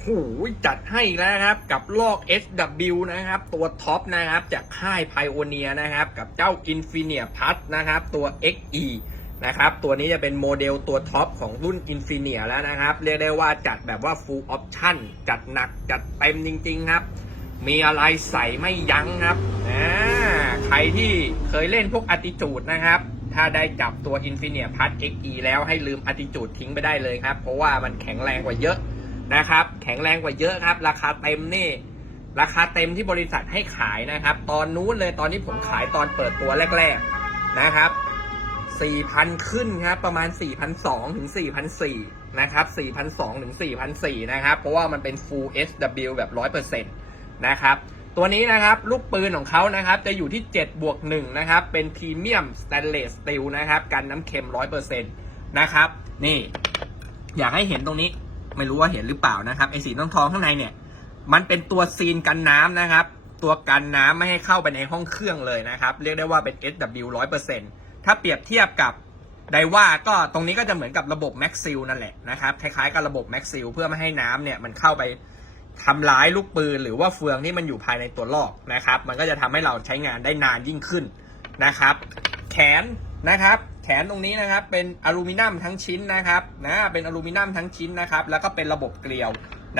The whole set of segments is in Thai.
โหจัดให้แล้วครับ กับลอก SW นะครับ ตัวท็อปนะครับ จากค่าย Pioneer นะครับ กับเจ้า Infinia Plus นะครับ ตัว XE นะครับ ตัวนี้จะเป็นโมเดลตัวท็อปของรุ่น Infinia แล้วนะครับ เรียกได้ว่าจัดแบบว่า full option จัดหนักจัดเต็มจริง ๆ ครับ มีอะไรใส่ไม่ยั้งครับอ่าใครที่เคยเล่นพวก Attitude นะครับถ้าได้จับตัว Infinia Plus XE แล้วให้ลืม Attitude ทิ้งไปได้เลยครับ เพราะว่ามันแข็งแรงกว่าเยอะ นะครับ แข็งแรงกว่าเยอะครับ ราคาเต็มนี่ ราคาเต็มที่บริษัทให้ขายนะครับ ตอนนู้นเลยตอนที่ผมขายตอนเปิดตัวแรก ๆนะครับ4,000 ขึ้นครับ ประมาณ 4,200 ถึง 4,400 นะครับ 4,200 ถึง 4,400 นะครับ เพราะว่ามันเป็น Full SW แบบ 100%นะครับ ตัวนี้นะครับ ลูกปืนของเขานะครับ จะอยู่ที่ 7 บวก 1 นะครับ เป็นพรีเมียมสแตนเลสสตีลนะครับ กันน้ำเค็ม 100%นะครับ นี่ อยากให้เห็นตรงนี้ ไม่รู้ว่าเห็นหรือเปล่านะครับไอสีทองทองข้างในเนี่ย มันเป็นตัวซีนกันน้ำนะครับ ตัวกันน้ำไม่ให้เข้าไปในห้องเครื่องเลยนะครับ เรียกได้ว่าเป็น SW 100%ถ้าเปรียบเทียบกับไดว่าก็ตรงนี้ก็จะเหมือนกับระบบ Max Seal นั่นแหละนะครับคล้ายๆกับระบบ Max Seal เพื่อไม่ให้น้ำเนี่ยมันเข้าไปทำร้ายลูกปืน หรือว่าเฟืองที่มันอยู่ภายในตัวลอกนะครับ มันก็จะทำให้เราใช้งานได้นานยิ่งขึ้นนะครับ แขนนะครับ ขนตรงนี้นะครับ เป็นอลูมิเนียมทั้งชิ้นนะครับนะเป็นอลูมิเนียมทั้งชิ้นนะครับ แล้วก็เป็นระบบเกลียว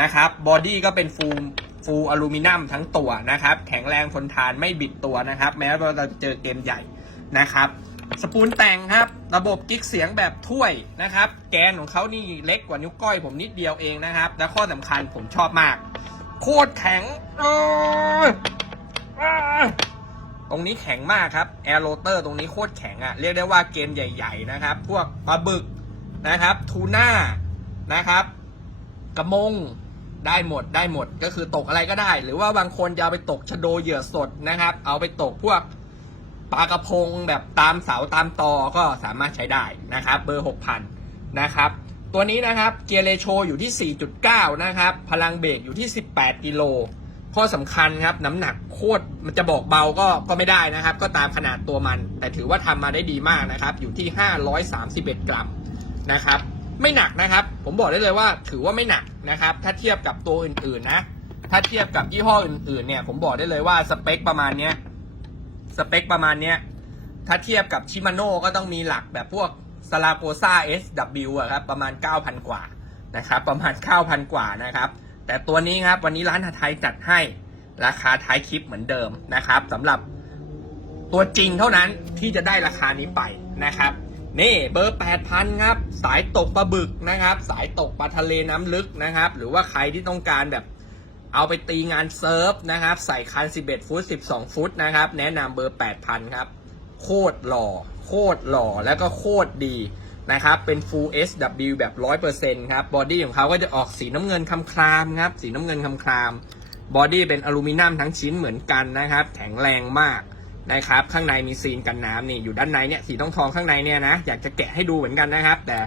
นะครับบอดี้ก็เป็นฟูมฟูอลูมิเนียมทั้งตัวนะครับ แข็งแรงทนทานไม่บิดตัวนะครับ แม้ว่าเราจะเจอเกมใหญ่นะครับสปูนแต่งครับ ระบบกิ๊กเสียงแบบถ้วยนะครับ แกนของเขานี่เล็กกว่านิ้วก้อยผมนิดเดียวเองนะครับ และข้อสำคัญผมชอบมาก โคตรแข็งเออ ตรงนี้แข็งมากครับแอร์โรเตอร์ตรงนี้โคตรแข็งอะ่ะเรียกได้ว่าเกมใหญ่ ๆ นะครับ พวกปลาบึกนะครับทูน่านะครับ กระมงได้หมดได้หมดก็คือตกอะไรก็ได้ หรือว่าบางคนจะเอาไปตกชะโดเหยื่อสดนะครับ เอาไปตกพวกปลากระพงแบบตามเสาตามตอก็สามารถใช้ได้นะครับ เบอร์ 6,000 นะครับ ตัวนี้นะครับเกียร์เรโชอยู่ที่ 4.9 นะครับ พลังเบรกอยู่ที่ 18 กิโล ข้อสำคัญครับน้ำหนักโคตรมันจะบอกเบาก็ก็ไม่ได้นะครับ ก็ตามขนาดตัวมัน แต่ถือว่าทำมาได้ดีมากนะครับ อยู่ที่ 531 กรัมนะครับ ไม่หนักนะครับ ผมบอกได้เลยว่าถือว่าไม่หนักนะครับ ถ้าเทียบกับตัวอื่นๆนะ ถ้าเทียบกับยี่ห้ออื่นๆเนี่ย ผมบอกได้เลยว่าสเปคประมาณเนี้ยสเปคประมาณเนี้ยถ้าเทียบกับชิมาโน่ก็ต้องมีหลักแบบพวกซา r าโกซ่า SW อะครับประมาณ 9,000 กว่านะครับ ประมาณ 9,000 กว่านะครับ แต่ตัวนี้ครับวันนี้ร้านไทยจัดให้ราคาท้ายคลิปเหมือนเดิมนะครับสำหรับตัวจริงเท่านั้นที่จะได้ราคานี้ไปนะครับ นี่เบอร์ 8,000 ครับ สายตกปลาบึกนะครับ สายตกปลาทะเลน้ำลึกนะครับ หรือว่าใครที่ต้องการแบบเอาไปตีงานเซิร์ฟนะครับ ใส่คัน 11 ฟุต 12 ฟุตนะครับ แนะนำเบอร์ 8,000 ครับ โคตรหล่อ โคตรหล่อแล้วก็โคตรดี นะครับ เป็น Full SW แบบ 100%ครับ บอดี้ของเขาก็จะออกสีน้ำเงินคำคลามครับ สีน้ำเงินคำคลามบอดี้เป็นอลูมิเนียมทั้งชิ้นเหมือนกันนะครับ แข็งแรงมากนะครับ ข้างในมีซีนกันน้ำนี่ อยู่ด้านในเนี่ย สีทองทองข้างในเนี่ยนะ อยากจะแกะให้ดูเหมือนกันนะครับ แต่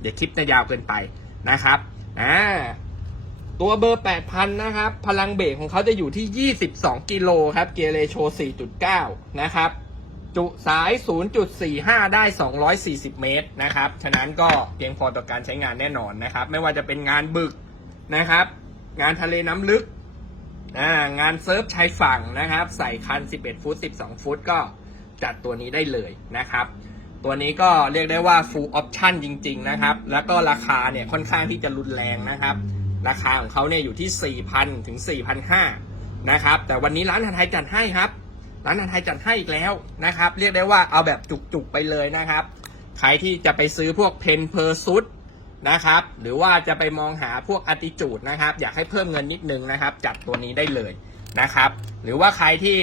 เดี๋ยวคลิปจะยาวเกินไปนะครับอ่าตัวเบอร์ 8,000 นะครับ พลังเบรกของเขาจะอยู่ที่ 22 กิโลครับ เกียร์เรโช4.9 นะครับ จุสาย 0.45 ได้ 240 เมตรนะครับ ฉะนั้นก็เพียงพอต่อการใช้งานแน่นอนนะครับ ไม่ว่าจะเป็นงานบึกนะครับ งานทะเลน้ำลึก งานเซิร์ฟชายฝั่งนะครับ ใส่คัน 11 ฟุต 12 ฟุตก็จัดตัวนี้ได้เลยนะครับ ตัวนี้ก็เรียกได้ว่า full option จริง ๆ นะครับ แล้วก็ราคาเนี่ยค่อนข้างที่จะรุนแรงนะครับ ราคาของเขาเนี่ยอยู่ที่ 4,000 ถึง 4,500 นะครับ แต่วันนี้ร้านอาหารไทยจัดให้ครับ ร้านอาหารไทยจัดให้อีกแล้วนะครับ เรียกได้ว่าเอาแบบจุกๆไปเลยนะครับ ใครที่จะไปซื้อพวกเพนเพอร์ซุดนะครับ หรือว่าจะไปมองหาพวกอติจูดนะครับ อยากให้เพิ่มเงินนิดนึงนะครับ จัดตัวนี้ได้เลยนะครับ หรือว่าใครที่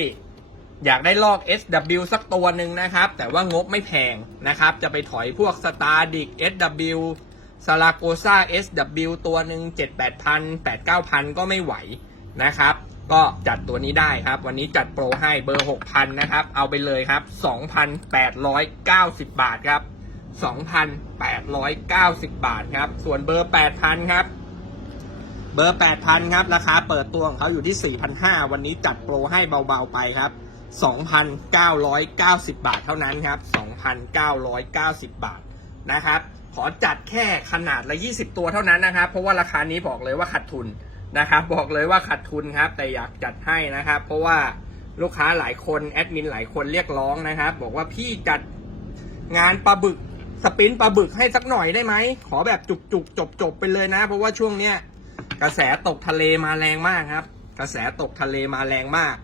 อยากได้ลอก SW สักตัวหนึ่งนะครับ แต่ว่างบไม่แพงนะครับ จะไปถอยพวก s t a r d i c SW ซา r าโกซ่า SW ตัวหนึ่ง7 8 0 0 0 8 9 0 0 ก็ไม่ไหวนะครับ ก็จัดตัวนี้ได้ครับ วันนี้จัดโปรให้เบอร์ 6,000 นะครับ เอาไปเลยครับ 2,890 บาทครับ 2,890 บาทครับ ส่วนเบอร์ 8,000 ครับ เบอร์ 8,000 ครับ ราคาเปิดตัวของเขาอยู่ที่ 4,500 วันนี้จัดโปรให้เบาๆไปครับ 2,990 บาทเท่านั้นครับ 2,990 บาทนะครับ ขอจัดแค่ขนาดละ 20 ตัวเท่านั้นนะครับ เพราะว่าราคานี้บอกเลยว่าขาดทุน นะครับบอกเลยว่าขาดทุนครับ แต่อยากจัดให้นะครับ เพราะว่าลูกค้าหลายคนแอดมินหลายคนเรียกร้องนะครับ บอกว่าพี่จัดงานปลาบึกสปรินต์ปลาบึกให้สักหน่อยได้ไหม ขอแบบจุกจุกจบจบไปเลยนะ เพราะว่าช่วงเนี้ยกระแสตกทะเลมาแรงมากครับ กระแสตกทะเลมาแรงมาก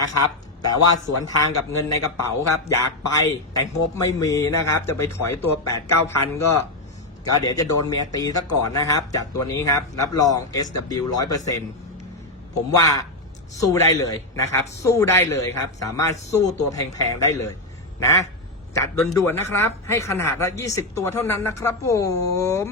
นะครับ แต่ว่าสวนทางกับเงินในกระเป๋าครับ อยากไปแต่งบไม่มีนะครับ จะไปถอยตัว8 9 0 0 0ก็ ก็เดี๋ยวจะโดนเมียตีซะก่อนนะครับ จากตัวนี้ครับ รับรอง SW 100%ผมว่าสู้ได้เลยนะครับ สู้ได้เลยครับ สามารถสู้ตัวแพงๆได้เลยนะ จัดด่วนๆนะครับ ให้ขนาดละ 20 ตัวเท่านั้นนะครับผม